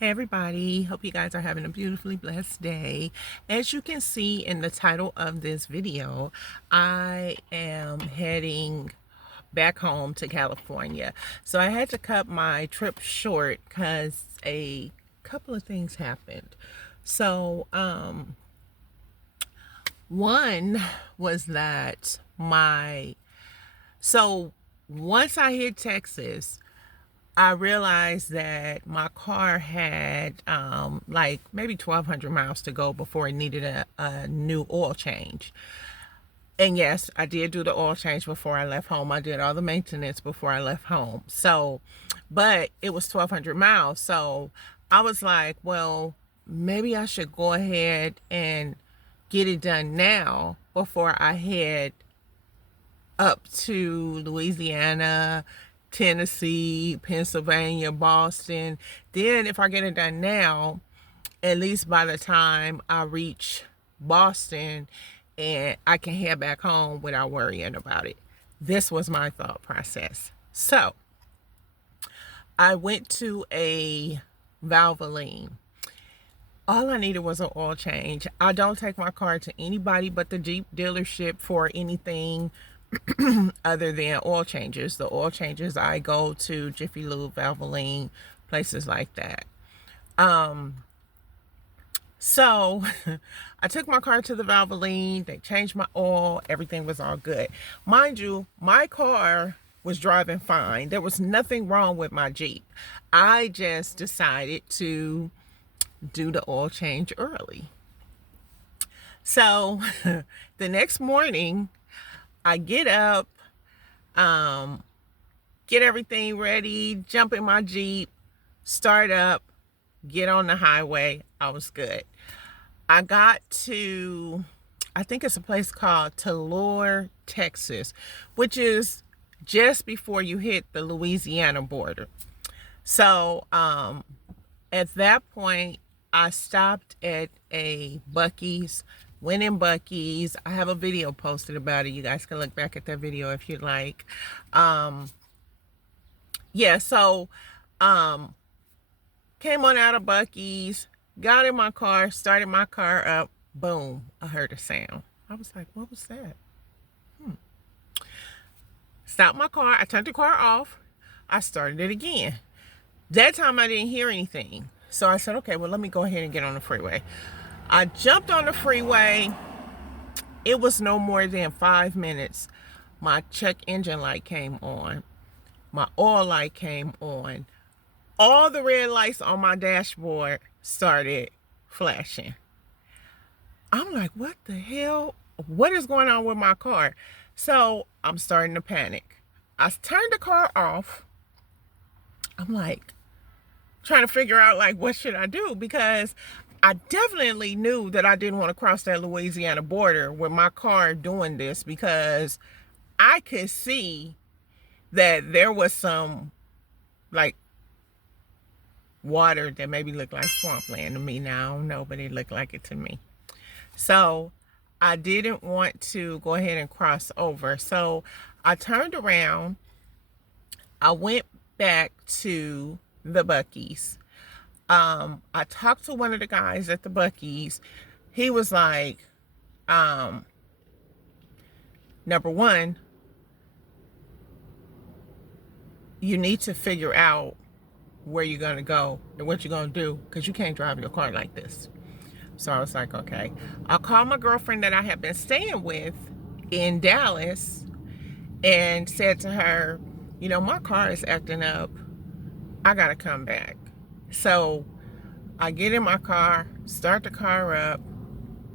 Hey everybody, hope you guys are having a beautifully blessed day. As you can see in the title of this video, I am heading back home to California. So I had to cut my trip short because a couple of things happened. So one was that so once I hit Texas, I realized that my car had like maybe 1,200 miles to go before it needed a new oil change. And yes, I did do the oil change before I left home. I did all the maintenance before I left home. So, but it was 1,200 miles. So I was like, well, maybe I should go ahead and get it done now before I head up to Louisiana, Tennessee, Pennsylvania, Boston. Then if I get it done now, at least by the time I reach Boston, and I can head back home without worrying about it. This was my thought process. So I went to a Valvoline. All I needed was an oil change. I don't take my car to anybody but the Jeep dealership for anything other than oil changes. The oil changes, I go to Jiffy Lube, Valvoline, places like that. So I took my car to the Valvoline. They changed my oil. Everything was all good. Mind you, my car was driving fine. There was nothing wrong with my Jeep. I just decided to do the oil change early. So the next morning, I get up, get everything ready, jump in my Jeep, start up, get on the highway. I was good. I got to, I think it's a place called Tulare, Texas, which is just before you hit the Louisiana border. So at that point, I stopped at a Buc-ee's, went in Buc-ee's. I have a video posted about it. You guys can look back at that video if you'd like. Yeah, so came on out of Buc-ee's, got in my car, started my car up. Boom, I heard a sound. I was like, what was that? Stopped my car. I turned the car off. I started it again. That time I didn't hear anything. So I said, okay, well, let me go ahead and get on the freeway. I jumped on the freeway. It was no more than 5 minutes. My check engine light came on. My oil light came on. All the red lights on my dashboard started flashing. I'm like, what the hell? What is going on with my car? So I'm starting to panic. I turned the car off. I'm like, trying to figure out like what should I do, because I definitely knew that I didn't want to cross that Louisiana border with my car doing this, because I could see that there was some like water that maybe looked like swampland to me. Now I don't know, but it looked like it to me. So I didn't want to go ahead and cross over. So I turned around. I went back to the Buc-ee's. I talked to one of the guys at the Buc-ee's. He was like, number one, you need to figure out where you're going to go and what you're going to do, because you can't drive your car like this. So I was like, okay. I called my girlfriend that I had been staying with in Dallas and said to her, you know, my car is acting up. I got to come back. So I get in my car, start the car up.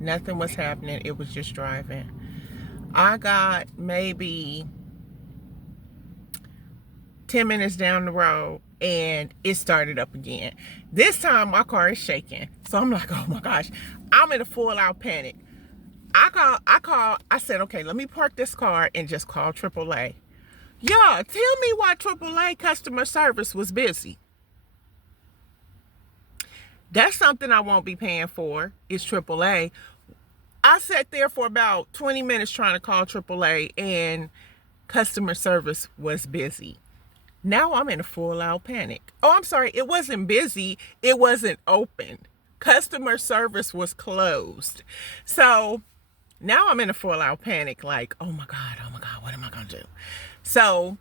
Nothing was happening. It was just driving. I got maybe 10 minutes down the road and it started up again. This time my car is shaking. So I'm like, oh my gosh, I'm in a full out panic. I said, okay, let me park this car and just call AAA. Yeah, tell me why AAA customer service was busy. That's something I won't be paying for, is AAA. I sat there for about 20 minutes trying to call AAA and customer service was busy. Now I'm in a full out panic. Oh, I'm sorry. It wasn't busy. It wasn't open. Customer service was closed. So now I'm in a full out panic. Like, oh my God, what am I going to do? So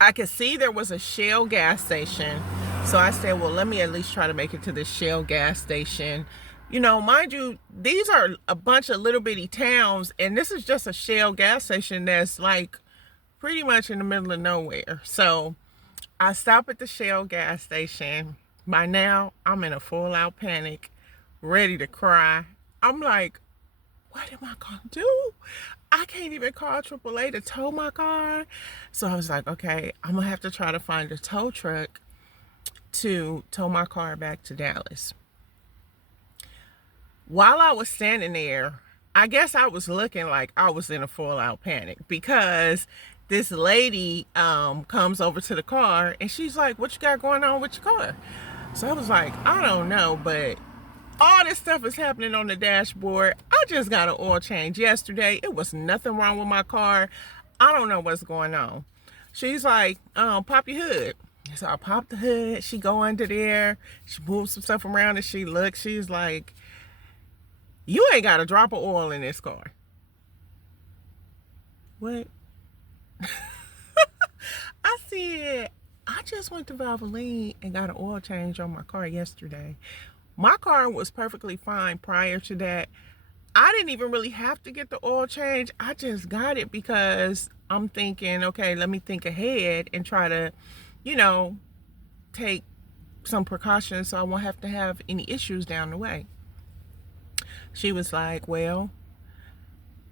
I could see there was a Shell gas station. So I said, well, let me at least try to make it to this Shell gas station. You know, mind you, these are a bunch of little bitty towns, and this is just a Shell gas station that's like pretty much in the middle of nowhere. So I stop at the Shell gas station. By now, I'm in a full out panic, ready to cry. I'm like, what am I gonna do? I can't even call AAA to tow my car. So I was like, okay, I'm gonna have to try to find a tow truck to tow my car back to Dallas. While I was standing there, I guess I was looking like I was in a full out panic, because this lady comes over to the car and she's like, what you got going on with your car? So I was like, I don't know, but all this stuff is happening on the dashboard. I just got an oil change yesterday. It was nothing wrong with my car. I don't know what's going on. She's like, pop your hood. So I popped the hood. She go under there. She moves some stuff around and she looks. She's like, you ain't got a drop of oil in this car. What? I said, I just went to Valvoline and got an oil change on my car yesterday. My car was perfectly fine prior to that. I didn't even really have to get the oil change. I just got it because I'm thinking, okay, let me think ahead and try to, you know, take some precautions so I won't have to have any issues down the way. She was like, well,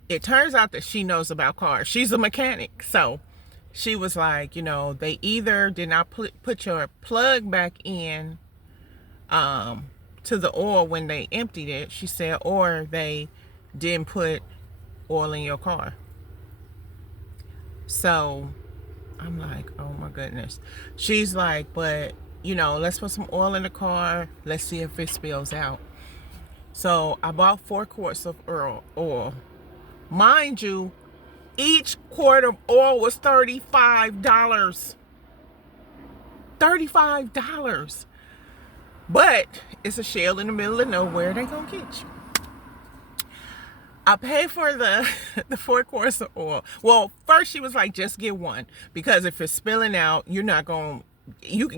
it turns out that she knows about cars. She's a mechanic. So she was like, you know, they either did not put your plug back in to the oil when they emptied it, she said, or they didn't put oil in your car. So I'm like, oh my goodness. She's like, but you know, let's put some oil in the car. Let's see if it spills out. So I bought 4 quarts of oil. Mind you, each quart of oil was $35. $35. But it's a Shell in the middle of nowhere. They gonna get you. I paid for the 4 quarts of oil. Well, first she was like, just get one, because if it's spilling out, you can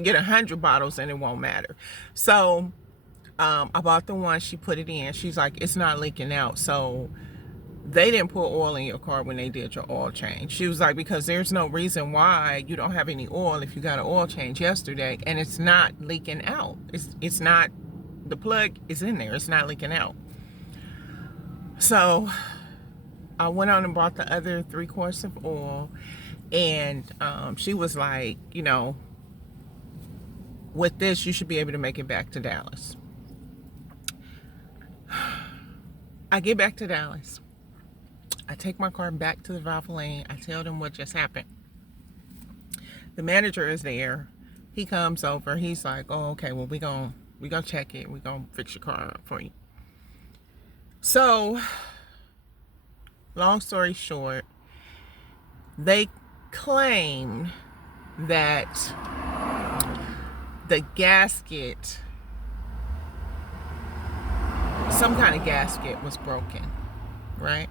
get 100 bottles and it won't matter. So I bought the one. She put it in. She's like, it's not leaking out. So they didn't put oil in your car when they did your oil change. She was like, because there's no reason why you don't have any oil if you got an oil change yesterday and it's not leaking out. It's not, the plug is in there. It's not leaking out. So I went on and bought the other 3 quarts of oil, and she was like, you know, with this, you should be able to make it back to Dallas. I get back to Dallas. I take my car back to the Valvoline. I tell them what just happened. The manager is there. He comes over. He's like, oh, okay, well, we gonna check it. We gonna fix your car up for you. So, long story short, they claim that the gasket, some kind of gasket was broken, right?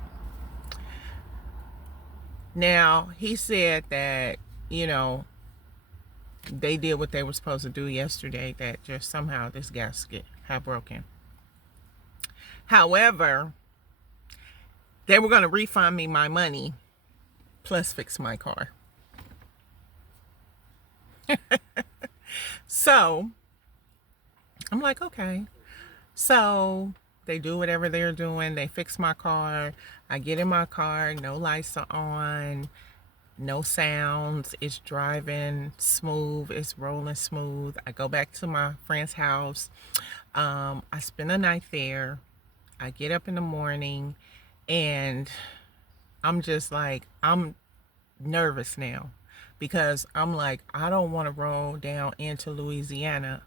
Now, he said that, you know, they did what they were supposed to do yesterday, that just somehow this gasket had broken. However, they were going to refund me my money plus fix my car. So I'm like, okay. So they do whatever they're doing. They fix my car. I get in my car. No lights are on. No sounds. It's driving smooth. It's rolling smooth. I go back to my friend's house. I spend the night there. I get up in the morning and I'm just like, I'm nervous now, because I'm like, I don't want to roll down into Louisiana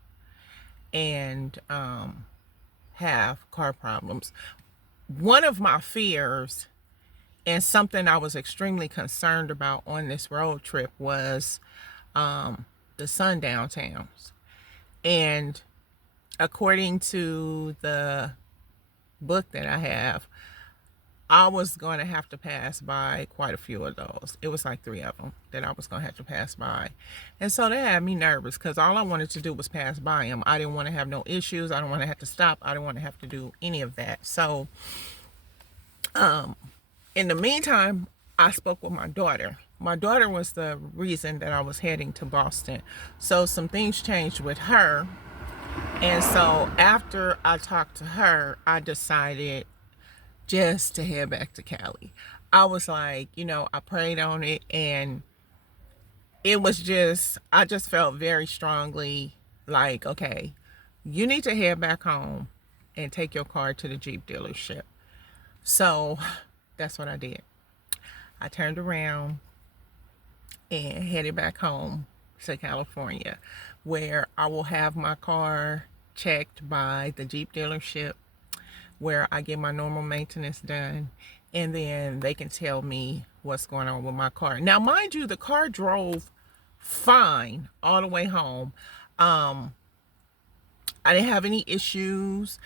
and have car problems. One of my fears, and something I was extremely concerned about on this road trip, was the sundown towns. And according to the book that I have, I was going to have to pass by quite a few of those. It was like 3 of them that I was going to have to pass by. And so that had me nervous because all I wanted to do was pass by them. I didn't want to have no issues. I didn't want to have to stop. I didn't want to have to do any of that. So in the meantime, I spoke with my daughter. My daughter was the reason that I was heading to Boston. So some things changed with her. And so after I talked to her, I decided just to head back to Cali. I was like, I prayed on it, and it was I just felt very strongly like, okay, you need to head back home and take your car to the Jeep dealership. So that's what I did. I turned around and headed back home to California, where I will have my car checked by the Jeep dealership, where I get my normal maintenance done, and then they can tell me what's going on with my car. Now, mind you, the car drove fine all the way home. I didn't have any issues.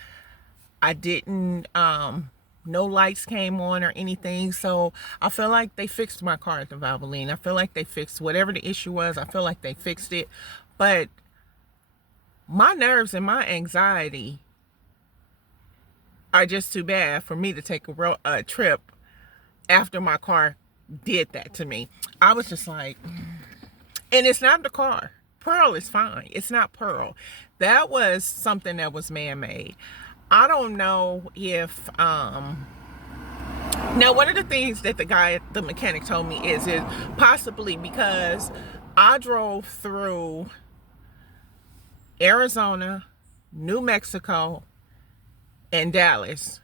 I didn't, no lights came on or anything. So I feel like they fixed my car at the Valvoline. I feel like they fixed whatever the issue was. I feel like they fixed it. But my nerves and my anxiety are just too bad for me to take a trip after my car did that to me. I was just like, and it's not the car. Pearl is fine. It's not Pearl. That was something that was man-made. I don't know if, now one of the things that the mechanic told me is possibly because I drove through Arizona, New Mexico, and Dallas,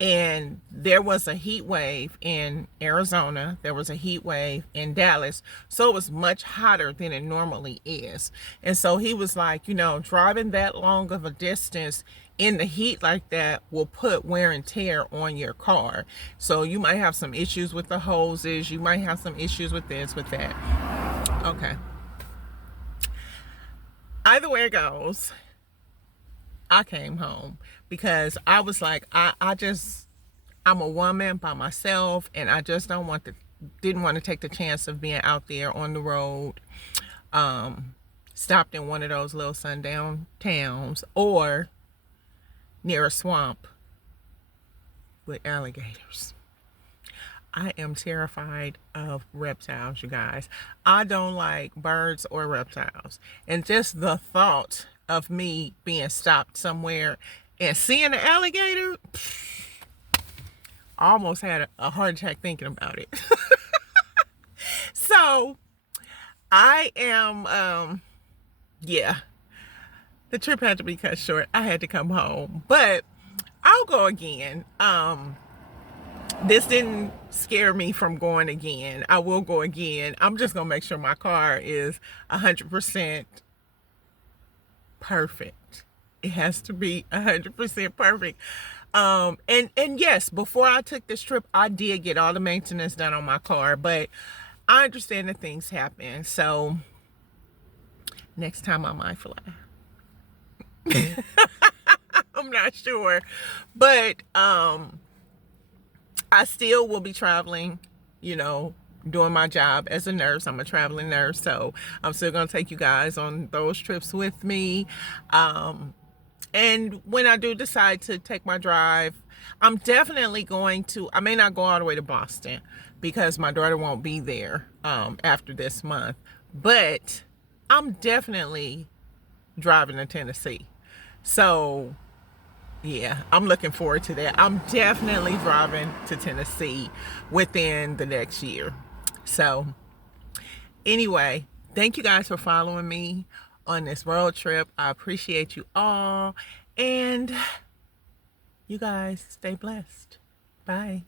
and there was a heat wave in Arizona, there was a heat wave in Dallas, so it was much hotter than it normally is. And so he was like, driving that long of a distance in the heat like that will put wear and tear on your car. So you might have some issues with the hoses, you might have some issues with this, with that. Okay. Either way it goes, I came home because I was like, I'm a woman by myself, and I just didn't want to take the chance of being out there on the road, stopped in one of those little sundown towns or near a swamp with alligators. I am terrified of reptiles, you guys. I don't like birds or reptiles. And just the thought of me being stopped somewhere and seeing an alligator, I almost had a heart attack thinking about it. So I am, yeah, the trip had to be cut short. I had to come home, but I'll go again. This didn't scare me from going again. I will go again. I'm just gonna make sure my car is 100% perfect. It has to be 100% perfect. And yes, before I took this trip, I did get all the maintenance done on my car, but I understand that things happen. So next time I might fly. I'm not sure, but I still will be traveling, doing my job as a nurse. I'm a traveling nurse, so I'm still going to take you guys on those trips with me. And when I do decide to take my drive, I'm definitely I may not go all the way to Boston because my daughter won't be there after this month, but I'm definitely driving to Tennessee. So yeah, I'm looking forward to that. I'm definitely driving to Tennessee within the next year. So anyway, thank you guys for following me on this road trip. I appreciate you all. And you guys stay blessed. Bye.